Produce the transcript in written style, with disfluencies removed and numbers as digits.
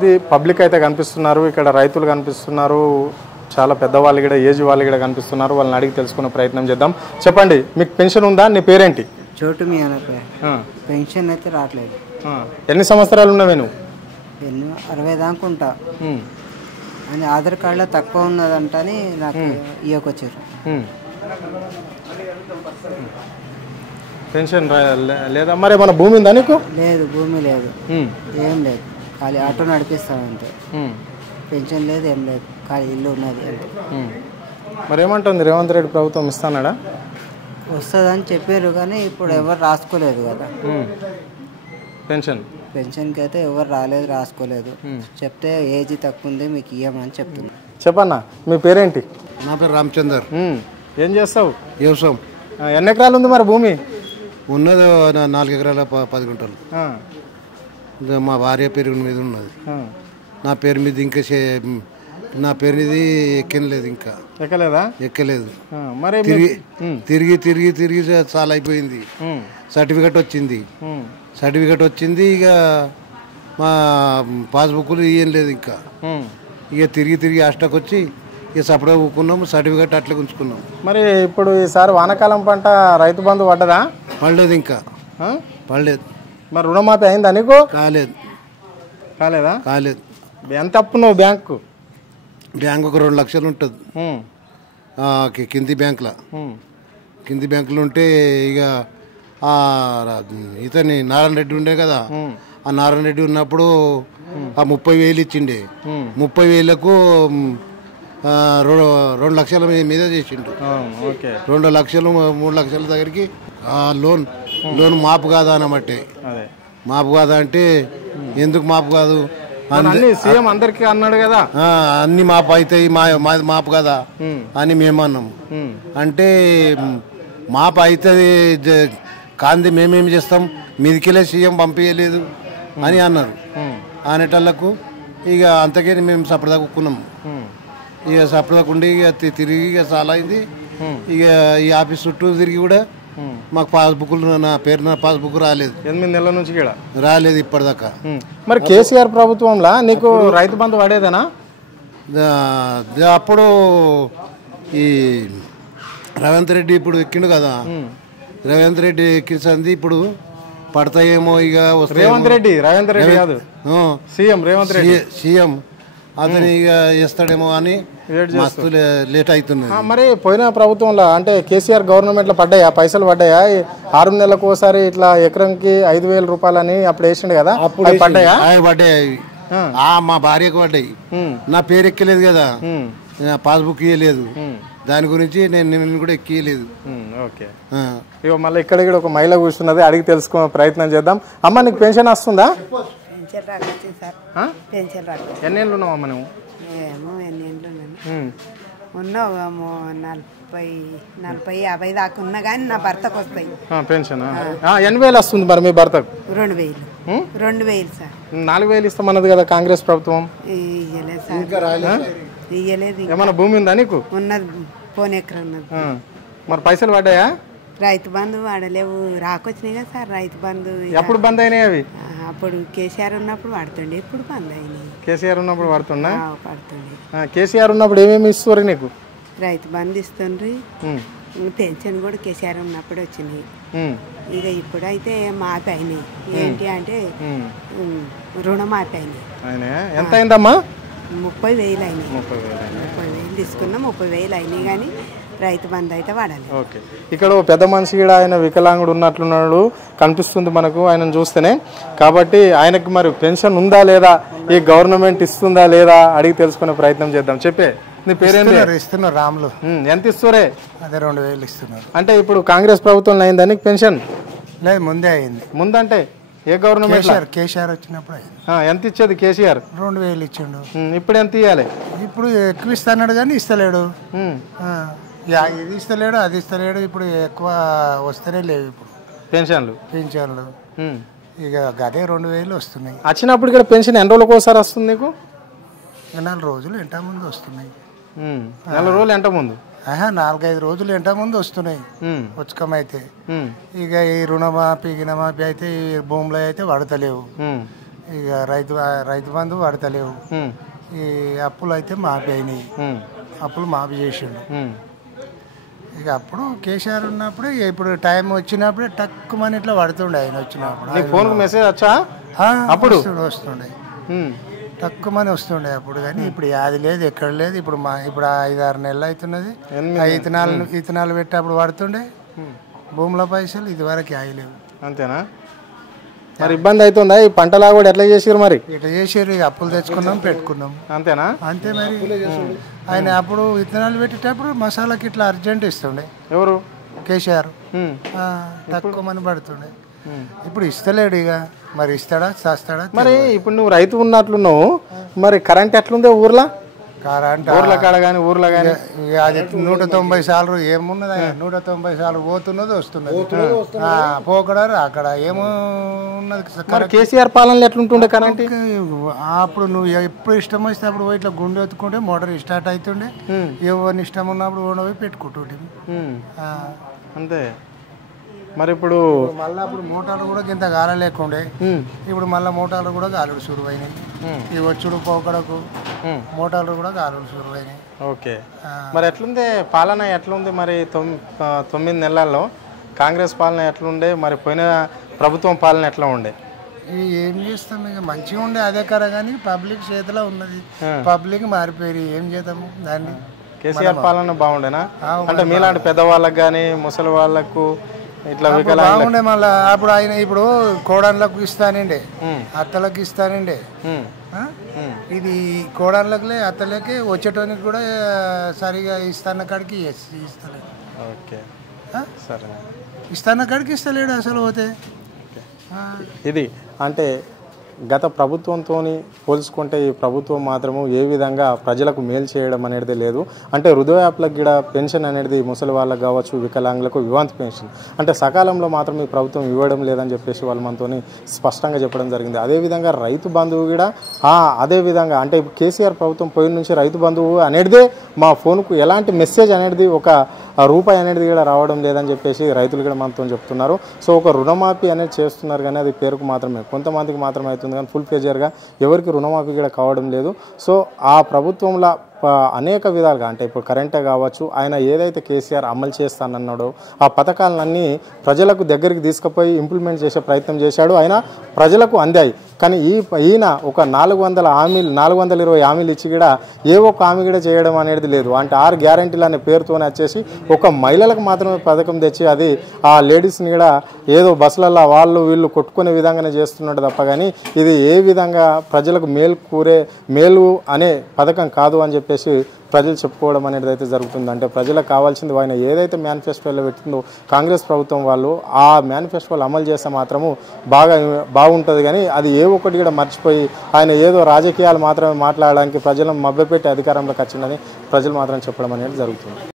ఇది పబ్లిక్ అయితే కనిపిస్తున్నారు. ఇక్కడ రైతులు కనిపిస్తున్నారు, చాలా పెద్దవాళ్ళు కూడా, ఏజ్ వాళ్ళు కూడా కనిపిస్తున్నారు. వాళ్ళని అడిగి తెలుసుకునే ప్రయత్నం చేద్దాం. చెప్పండి, మీకు పెన్షన్ ఉందా? నీ పేరేంటి? చోటు మీ అనపే పెన్షన్ అయితే రావట్లేదు. ఎన్ని సంవత్సరాలు ఉన్నావే నువ్వు? 60 దాకా ఉంటా అని ఆధార్ కార్డులో తక్కువ ఉన్నదంటని నాకు ఇవ్వకొచ్చారు. పెన్షన్ లేదా? మరి మన భూమి ఉందా నీకు? లేదు, భూమి లేదు, ఏం లేదు, ఖాళీ ఆటో నడిపిస్తామంటే. పెన్షన్ లేదు, ఏం లేదు, ఖాళీ ఇల్లు ఉన్నది అంటే. మరి ఏమంటుంది రేవంత్ రెడ్డి ప్రభుత్వం ఇస్తానడా? వస్తుందని చెప్పారు కానీ ఇప్పుడు ఎవరు రాసుకోలేదు కదా పెన్షన్కి అయితే ఎవరు రాలేదు, రాసుకోలేదు. చెప్తే ఏజ్ తక్కువ ఉంది మీకు ఇవ్వమని చెప్తున్నా. చెప్పన్నా, మీ పేరేంటి? నా పేరు రామచందర్. ఏం చేస్తావు? వ్యవసాయం. ఎన్ని ఎకరాలు ఉంది మరి భూమి? ఉన్నది 4 ఎకరాల 10 గుంటలు. మా భార్య పేరు మీద ఉన్నది. నా పేరు మీద ఇంకా నా పేరు మీద ఎక్కలేదు, ఇంకా ఎక్కలేదు. మరి తిరిగి తిరిగి తిరిగి చాలా అయిపోయింది. సర్టిఫికెట్ వచ్చింది ఇక మా పాస్బుక్లు ఇయ్యం లేదు ఇంకా. ఇక తిరిగి తిరిగి హాస్టల్కి వచ్చి ఇక సపరేట్ ఊకున్నాము, సర్టిఫికెట్ అట్లా ఉంచుకున్నాం. మరి ఇప్పుడు ఈసారి వానాకాలం పంట రైతు బంధు పడ్డదా? పడలేదు, ఇంకా పడలేదు. మరి రుణమాఫీ అయిందా నీకు? కాలేదా? కాలేదు. ఎంత అప్పు నువ్వు బ్యాంకు? బ్యాంకు ఒక 2 లక్షలు ఉంటుంది కింది బ్యాంకులో ఉంటే ఇక ఇతని నారాయణ రెడ్డి ఉండే కదా, ఆ నారాయణ రెడ్డి ఉన్నప్పుడు ఆ 30,000 ఇచ్చిండే. 30,000కు 2 లక్షల మీద చేసిండు. 2 లక్షలు 3 లక్షల దగ్గరికి లోన్ మాపు కాదా అనమాట. మాపు కాదా అంటే ఎందుకు మాపు కాదు, సీఎం అందరికి అన్నాడు కదా, అన్ని మాపు అవుతాయి, మాపు కదా అని మేమన్నాం. అంటే మాపు అవుతుంది కాంది మేమేం చేస్తాం, మీదికెళ్ళే సీఎం పంపించలేదు అని అన్నారు. అనేటళ్లకు ఇక అంతకే మేము సపరేట్గా కుక్కున్నాం. ఇక సపరేట్గా ఉండి ఇక తిరిగి ఇక చాలా అయింది. ఇక ఈ ఆఫీస్ చుట్టూ తిరిగి కూడా మాకు పాస్బుక్లు, నా పాస్బుక్ రాలేదు. 8 నెలల నుంచి కూడా రాలేదు ఇప్పటిదాకా. మరి కేసీఆర్ ప్రభుత్వంలో నీకు రైతు బంధు పడేదేనా? అప్పుడు ఈ రేవంత్ రెడ్డి ఇప్పుడు ఎక్కిండు కదా, రేవంత్ రెడ్డి ఎక్కించింది ఇప్పుడు పడతాయేమో. ఇక రేవంత్ రెడ్డి కాదు, సీఎం అతను ఇక చేస్తాడేమో అని మస్తు లేట్ అవుతుంది. మరి పోయిన ప్రభుత్వంలో అంటే కేసీఆర్ గవర్నమెంట్ లో పడ్డాయా పైసలు? పడ్డాయా? 6 నెలలకు ఒకసారి ఇట్లా ఎకరంకి 5,000 రూపాయలని అప్పుడు వేసిండు కదా, అప్పుడు పడ్డాయా? పడ్డాయి, మా భార్యకు పడ్డాయి. నా పేరు ఎక్కలేదు కదా, పాస్బుక్ ఇవ్వలేదు, దాని గురించి నేను కూడా ఎక్కియలేదు. ఇక మళ్ళీ ఇక్కడ కూడా ఒక మహిళ కూర్చున్నది, అడిగి తెలుసుకునే ప్రయత్నం చేద్దాం. అమ్మ, నీకు పెన్షన్ వస్తుందా? ఎన్ని ఏళ్ళు ఉన్నావు అమ్మ నువ్వు? ఉన్నావు 40, 50 దాకా ఉన్నా కానీ నా భర్తకు వస్తాయి పెన్షన్. 8,000 వస్తుంది మరి మీ భర్తకు? 2,000 సార్. 4,000 ఇస్తామన్నది కదా కాంగ్రెస్ ప్రభుత్వం. ఇయ్యలేదు సార్, ఇయ్యలేదు. ఏమన్నా భూమి ఉందా నీకు? ఉన్నది, పోనీ ఎకరం ఉన్నది. మరి పైసలు పడ్డాయా? రైతు బంధు వాడలేవు, రాకొచ్చినాయి కదా సార్ రైతు బంధు. ఎప్పుడు బంద్ అయినాయి అవి? అప్పుడు కేసీఆర్ ఉన్నప్పుడు పడుతుండే, ఇప్పుడు బంద్ అయినాయి. కేసీఆర్ ఉన్నప్పుడు పడుతుండే. కేసీఆర్ ఉన్నప్పుడు ఏమేమి ఇస్తారు నీకు? రైతు బంధు ఇస్తుండ్రి, పెన్షన్ కూడా కేసీఆర్ ఉన్నప్పుడు వచ్చినాయి. ఇక ఇప్పుడు అయితే మాపి అయినాయి. ఏంటి అంటే రుణమాపి అయినాయి. ఎంత అయిందమ్మా? 30,000 అయినాయి. 30,000 తీసుకున్నా, 30,000 అయినాయి. కానీ రైతు బంధు అయితే వాడాలి. ఓకే, ఇక్కడ పెద్ద మనిషి కూడా, ఆయన వికలాంగుడు ఉన్నట్లున్నాడు కనిపిస్తుంది మనకు ఆయనను చూస్తేనే. కాబట్టి ఆయనకి మరి పెన్షన్ ఉందా లేదా, ఈ గవర్నమెంట్ ఇస్తుందా లేదా అడిగి తెలుసుకునే ప్రయత్నం చేద్దాం. చెప్పే, నీ పేరేంటి? ఇస్తున్నారు రాములు. ఎంత ఇస్తురే? అదే 2,000 ఇస్తున్నారు. అంటే ఇప్పుడు కాంగ్రెస్ ప్రభుత్వంలో అయిందా నీకు పెన్షన్? లేదు, ముందే అయింది. ముందంటే ఏ గవర్నమెంట్? కేసీఆర్ వచ్చినప్పుడు అయింది. ఎంత ఇచ్చేది కేసీఆర్? 2,000 ఇచ్చిండు. ఇప్పుడు ఎంత ఇవ్వాలి? ఇప్పుడు ఎక్కువ ఇస్తాడు కానీ ఇస్తలేడు. ఇది ఇస్తలేడు, అది ఇస్తలేడు. ఇప్పుడు ఎక్కువ వస్తేనే లేవు ఇప్పుడు పెన్షన్లు. ఇక అదే 2,000 వస్తున్నాయి. వచ్చినప్పుడు ఇక్కడ పెన్షన్ ఎన్ని రోజులకు ఒకసారి వస్తుంది నీకు? 4 రోజులు ఎంట ముందు వస్తున్నాయి. 4 రోజులు ఎంట ముందు? 4-5 రోజులు ఎంట ముందు వస్తున్నాయి ఉచకమైతే. ఇక ఈ రుణమాఫీ గిణమాఫీ అయితే ఈ భూములు అయితే పడతలేవు. ఇక రైతు బంధు పడతలేవు. ఈ అప్పులు అయితే మాపైనాయి, అప్పులు మాఫీ చేసిండు. ఇక అప్పుడు కేసీఆర్ ఉన్నప్పుడు ఇప్పుడు టైం వచ్చినప్పుడే టక్కుమని ఇట్లా పడుతుండే ఆయన వచ్చినప్పుడు. ఫోన్కి మెసేజ్ వచ్చా అప్పుడు వస్తుండే, తక్కువమని వస్తుండే అప్పుడు. కానీ ఇప్పుడు అది లేదు, ఎక్కడ లేదు. ఇప్పుడు 5-6 నెలలు అవుతున్నది. ఇతనాలు పెట్టి అప్పుడు పడుతుండే భూముల పైసలు, ఇది వరకు ఆయలేవు. అంతేనా? మరి ఇబ్బంది అవుతుందా? ఈ పంటలా కూడా ఎట్లా చేసారు? మరి ఇట్లా చేసారు, ఇక అప్పులు తెచ్చుకున్నాం, పెట్టుకున్నాం. అంతేనా? అంతే మరి. ఆయన అప్పుడు విత్తనాలు పెట్టేటప్పుడు మసాలాకి ఇట్లా అర్జెంట్ ఇస్తుండే. ఎవరు? కేసీఆర్. తక్కువ మంది పడుతుండే. ఇప్పుడు ఇస్తలేడు. ఇక మరి ఇస్తాడా చేస్తాడా? మరి ఇప్పుడు నువ్వు రైతు ఉన్నట్లున్నావు, మరి కరెంట్ ఎట్లుందే ఊర్లో? ఊర్ల కాడ కానీ ఊర్లో కానీ అది 190 సార్లు ఏమున్నది, 190 సార్లు పోతున్నది వస్తున్నది, పోకడారు అక్కడ ఏమున్నది. కేసీఆర్ పాలనలో ఎట్లుంటుండే కరెంట్? అప్పుడు నువ్వు ఎప్పుడు ఇష్టం వస్తే అప్పుడు పోయి ఇట్లా గుండె ఎత్తుకుంటే మోటార్ స్టార్ట్ అవుతుండే. ఎవరిని ఇష్టం ఉన్నప్పుడు పోయి పెట్టుకుంటుండే అంతే. మరి ఇప్పుడు మళ్ళీ అప్పుడు మోటార్లు కూడా ఇంత గాలి లేకుండే, ఇప్పుడు మళ్ళీ మోటార్లు కూడా గాలుడు సురువైనాయి. ఈ వచ్చుడు పోకడకు మోటార్లు కూడా గాలుడు సురువైనాయి. ఓకే. మరి ఎట్లుంది పాలన? ఎట్లుంది మరి 9 నెలల్లో కాంగ్రెస్ పాలన ఎట్లుండే? మరి పోయిన ప్రభుత్వం పాలన ఎట్లా ఉండే? ఏం చేస్తాం, ఇక మంచిగా ఉండే అదే కర. కానీ పబ్లిక్ చేతిలో ఉన్నది, పబ్లిక్ మారిపోయి ఏం చేద్దాము దాన్ని. కేసీఆర్ పాలన బాగుండేనా? అంటే మీలాంటి పెద్దవాళ్ళకి కానీ ముసలి వాళ్ళకు ఇట్లా బాగుండే. మళ్ళీ అప్పుడు ఆయన ఇప్పుడు కోడన్లకు ఇస్తానండే, అత్తలకు ఇస్తానండే. ఇది కోడన్లకులే అత్తలకే వచ్చేటోనికి కూడా సరిగా ఇస్తాన్న కాడికి ఇస్తలేడు. ఓకే సరే, ఇస్తాన్న కాడికి ఇస్తలేడు అసలు పోతే. ఇది అంటే గత ప్రభుత్వంతో పోల్చుకుంటే ఈ ప్రభుత్వం మాత్రము ఏ విధంగా ప్రజలకు మేలు చేయడం అనేది లేదు. అంటే హృదయాప్లకు కూడా పెన్షన్ అనేది ముసలి వాళ్ళకు కావచ్చు, వికలాంగులకు వివాంత పెన్షన్ అంటే సకాలంలో మాత్రం ఈ ప్రభుత్వం ఇవ్వడం లేదని చెప్పేసి వాళ్ళు మనతో స్పష్టంగా చెప్పడం జరిగింది. అదేవిధంగా రైతు బంధువు కూడా అదేవిధంగా అంటే కేసీఆర్ ప్రభుత్వం పోయిన నుంచి రైతు బంధువు అనేదే మా ఫోన్కు ఎలాంటి మెసేజ్ అనేది ఒక రూపాయి అనేది కూడా రావడం లేదని చెప్పేసి రైతులు కూడా మనతో చెప్తున్నారు. సో ఒక రుణమాఫీ అనేది చేస్తున్నారు కానీ అది పేరుకు మాత్రమే, కొంతమందికి మాత్రమే అవుతుంది కానీ ఫుల్ ఫేజర్గా ఎవరికి రుణమాఫీ కూడా కావడం లేదు. సో ఆ ప్రభుత్వంలో అనేక విధాలుగా అంటే ఇప్పుడు కరెంటే కావచ్చు, ఆయన ఏదైతే కేసీఆర్ అమలు చేస్తానన్నాడో ఆ పథకాలన్నీ ప్రజలకు దగ్గరికి తీసుకుపోయి ఇంప్లిమెంట్ చేసే ప్రయత్నం చేశాడు. ఆయన ప్రజలకు అందాయి. కానీ ఈయన ఒక 420 హామీలు ఇచ్చి కూడా ఏ ఒక్క హామీ కూడా చేయడం అనేది లేదు. అంటే 6 గ్యారంటీలు అనే పేరుతోనే వచ్చేసి ఒక మహిళలకు మాత్రమే పథకం తెచ్చి అది ఆ లేడీస్ని కూడా ఏదో బస్సులలో వాళ్ళు వీళ్ళు కొట్టుకునే విధంగానే చేస్తున్నాడు తప్ప కానీ ఇది ఏ విధంగా ప్రజలకు మేలు అనే పథకం కాదు అని చెప్పేసి ప్రజలు చెప్పుకోవడం అనేది అయితే జరుగుతుంది. అంటే ప్రజలకు కావాల్సింది ఆయన ఏదైతే మేనిఫెస్టోలో పెట్టిందో కాంగ్రెస్ ప్రభుత్వం వాళ్ళు ఆ మేనిఫెస్టోలు అమలు చేస్తే మాత్రము బాగుంటుంది. కానీ అది ఏ ఒక్కటి కూడా మర్చిపోయి ఆయన ఏదో రాజకీయాలు మాత్రమే మాట్లాడడానికి ప్రజలను మభ్యపెట్టి అధికారంలోకి వచ్చిందని ప్రజలు మాత్రం చెప్పడం అనేది జరుగుతుంది.